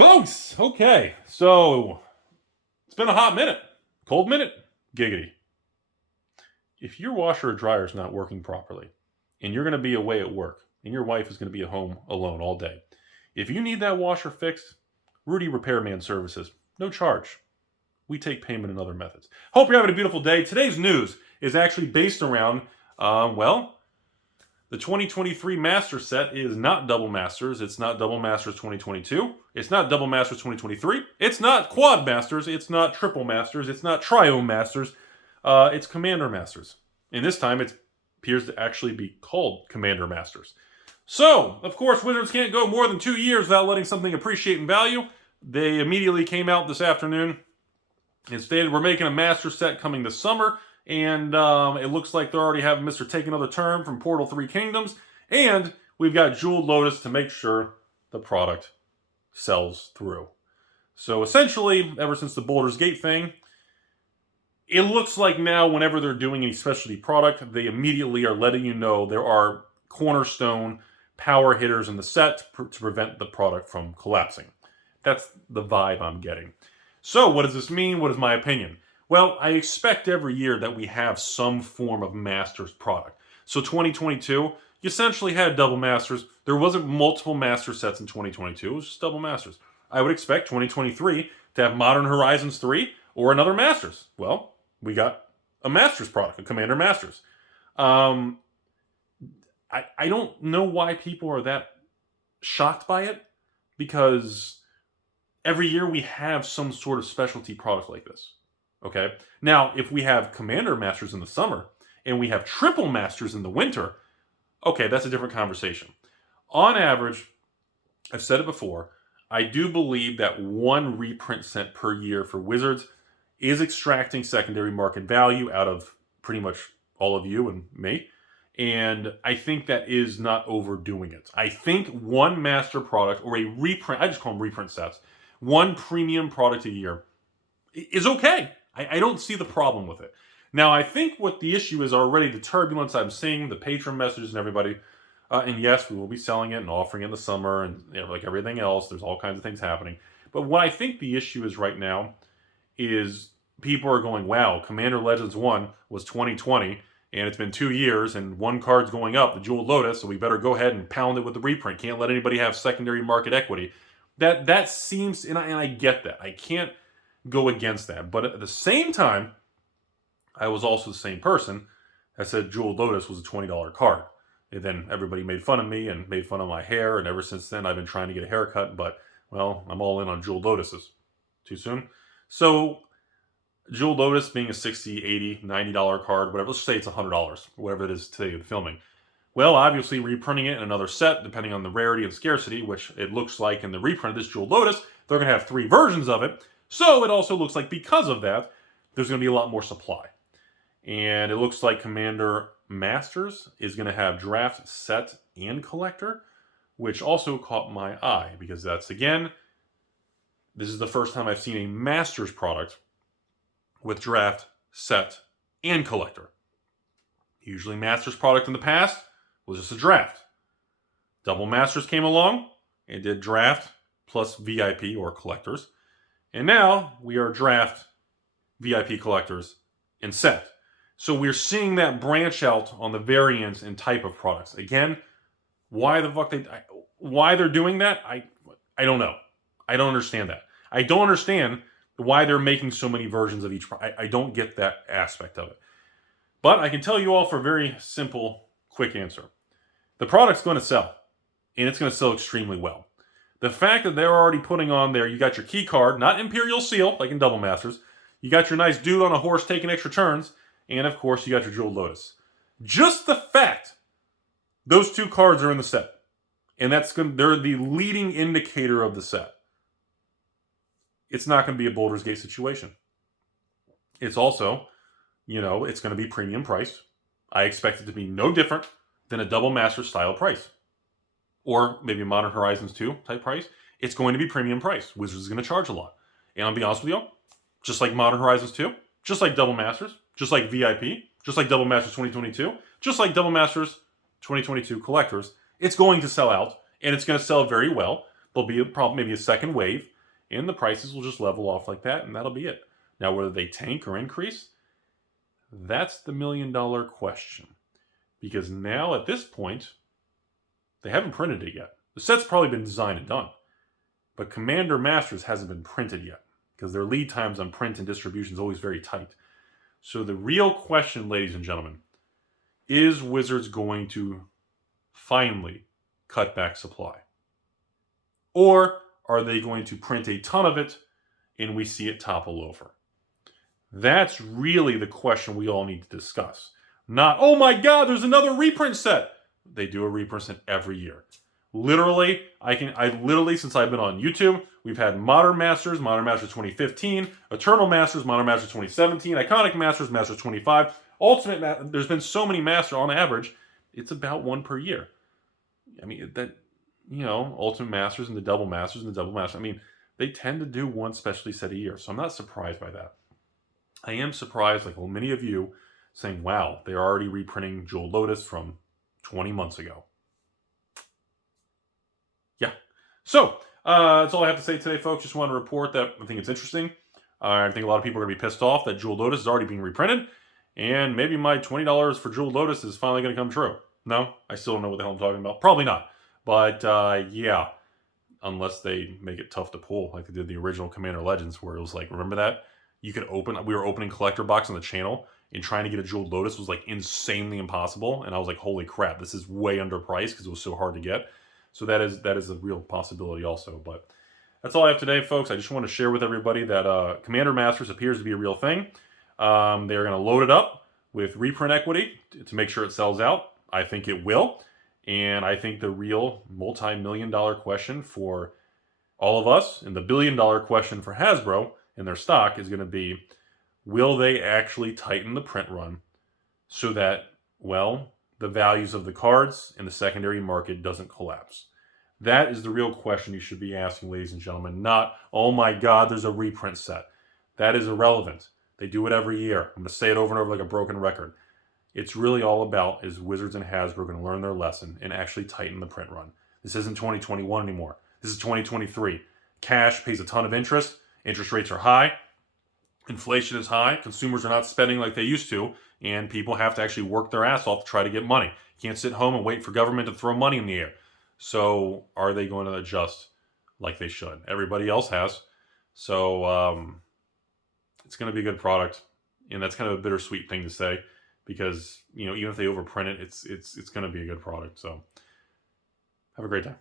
Folks, okay, so it's been a hot minute. Cold minute, giggity. If your washer or dryer is not working properly, and you're going to be away at work, and your wife is going to be at home alone all day, if you need that washer fixed, Rudy Repairman Services, no charge. We take payment in other methods. Hope you're having a beautiful day. Today's news is actually based around, the 2023 Master Set is not Double Masters. It's not Double Masters 2022. It's not Double Masters 2023. It's not Quad Masters. It's not Triple Masters. It's not Trio Masters. It's Commander Masters. And this time it appears to actually be called Commander Masters. So, of course, Wizards can't go more than 2 years without letting something appreciate in value. They immediately came out this afternoon and stated we're making a Master Set coming this summer. And it looks like they're already having Mr. Take Another Turn from Portal 3 Kingdoms. And we've got Jeweled Lotus to make sure the product sells through. So essentially, ever since the Baldur's Gate thing, it looks like now whenever they're doing any specialty product, they immediately are letting you know there are cornerstone power hitters in the set to prevent the product from collapsing. That's the vibe I'm getting. So what does this mean? What is my opinion? Well, I expect every year that we have some form of Masters product. So 2022, you essentially had Double Masters. There wasn't multiple Master sets in 2022. It was just Double Masters. I would expect 2023 to have Modern Horizons 3 or another Masters. Well, we got a Masters product, a Commander Masters. I don't know why people are that shocked by it, because every year we have some sort of specialty product like this. Okay. Now, if we have Commander Masters in the summer and we have Triple Masters in the winter, okay, that's a different conversation. On average, I've said it before, I do believe that one reprint set per year for Wizards is extracting secondary market value out of pretty much all of you and me. And I think that is not overdoing it. I think one master product or a reprint, I just call them reprint sets, one premium product a year is okay. I don't see the problem with it. Now, I think what the issue is already the turbulence I'm seeing, the patron messages and everybody. And yes, we will be selling it and offering it in the summer and like everything else. There's all kinds of things happening. But what I think the issue is right now is people are going, wow, Commander Legends 1 was 2020 and it's been 2 years and one card's going up, the Jeweled Lotus, so we better go ahead and pound it with the reprint. Can't let anybody have secondary market equity. That seems, and I get that. I can't go against that. But at the same time, I was also the same person that said Jeweled Lotus was a $20 card. And then everybody made fun of me and made fun of my hair. And ever since then, I've been trying to get a haircut. But, well, I'm all in on Jeweled Lotuses. Too soon? So, Jeweled Lotus being a $60, $80, $90 card, whatever. Let's say it's $100, whatever it is today of the filming. Well, obviously, reprinting it in another set, depending on the rarity and scarcity, which it looks like in the reprint of this Jeweled Lotus, they're going to have 3 versions of it. So it also looks like because of that, there's going to be a lot more supply. And it looks like Commander Masters is going to have draft, set, and collector, which also caught my eye because that's, again, this is the first time I've seen a Masters product with draft, set, and collector. Usually Masters product in the past was just a draft. Double Masters came along and did draft plus VIP or collectors. And now we are draft, VIP collectors, and set. So we're seeing that branch out on the variants and type of products. Again, why the fuck why they're doing that? I don't know. I don't understand that. I don't understand why they're making so many versions of each product. I don't get that aspect of it. But I can tell you all for a very simple, quick answer. The product's going to sell, and it's going to sell extremely well. The fact that they're already putting on there, you got your key card, not Imperial Seal, like in Double Masters. You got your nice dude on a horse taking extra turns. And, of course, you got your Jeweled Lotus. Just the fact those 2 cards are in the set. And they're the leading indicator of the set. It's not going to be a Baldur's Gate situation. It's also, it's going to be premium priced. I expect it to be no different than a Double Master style price. Or maybe a Modern Horizons 2 type price. It's going to be premium price. Wizards is going to charge a lot. And I'll be honest with you, just like Modern Horizons 2, just like Double Masters, just like VIP, just like Double Masters 2022, just like Double Masters 2022 collectors, it's going to sell out, and it's going to sell very well, There'll be maybe a second wave, and the prices will just level off like that, and that'll be it. Now, whether they tank or increase, that's the million-dollar question. Because now, at this point, they haven't printed it yet. The set's probably been designed and done. But Commander Masters hasn't been printed yet, because their lead times on print and distribution is always very tight. So the real question, ladies and gentlemen, is Wizards going to finally cut back supply? Or are they going to print a ton of it and we see it topple over? That's really the question we all need to discuss. Not, oh my God, there's another reprint set. They do a reprint set every year. Literally, since I've been on YouTube, we've had Modern Masters 2015, Eternal Masters, Modern Masters 2017, Iconic Masters, Masters 25, Ultimate there's been so many Masters on average, it's about one per year. I mean, Ultimate Masters and the Double Masters and the Double Masters, I mean, they tend to do one specialty set a year, so I'm not surprised by that. I am surprised, like many of you, saying, wow, they're already reprinting Jewel Lotus from 20 months ago. Yeah. So, that's all I have to say today, folks. Just want to report that I think it's interesting. I think a lot of people are going to be pissed off that Jewel Lotus is already being reprinted, and maybe my $20 for Jewel Lotus is finally going to come true. No, I still don't know what the hell I'm talking about. Probably not. But, yeah, unless they make it tough to pull, like they did the original Commander Legends, where it was like, remember that? We were opening collector box on the channel, and trying to get a Jeweled Lotus was like insanely impossible. And I was like, holy crap, this is way underpriced because it was so hard to get. So that is a real possibility also. But that's all I have today, folks. I just want to share with everybody that Commander Masters appears to be a real thing. They're going to load it up with reprint equity to make sure it sells out. I think it will. And I think the real multi-million-dollar question for all of us, and the billion-dollar question for Hasbro and their stock, is going to be, will they actually tighten the print run so that, well, the values of the cards in the secondary market doesn't collapse? That is the real question you should be asking, ladies and gentlemen, not, oh my God, there's a reprint set. That is irrelevant. They do it every year. I'm going to say it over and over like a broken record. It's really all about, is Wizards and Hasbro going to learn their lesson and actually tighten the print run? This isn't 2021 anymore. This is 2023. Cash pays a ton of interest. Interest rates are high. Inflation is high. Consumers are not spending like they used to. And people have to actually work their ass off to try to get money. You can't sit home and wait for government to throw money in the air. So are they going to adjust like they should? Everybody else has. So it's going to be a good product. And that's kind of a bittersweet thing to say. Because, even if they overprint it, it's going to be a good product. So have a great day.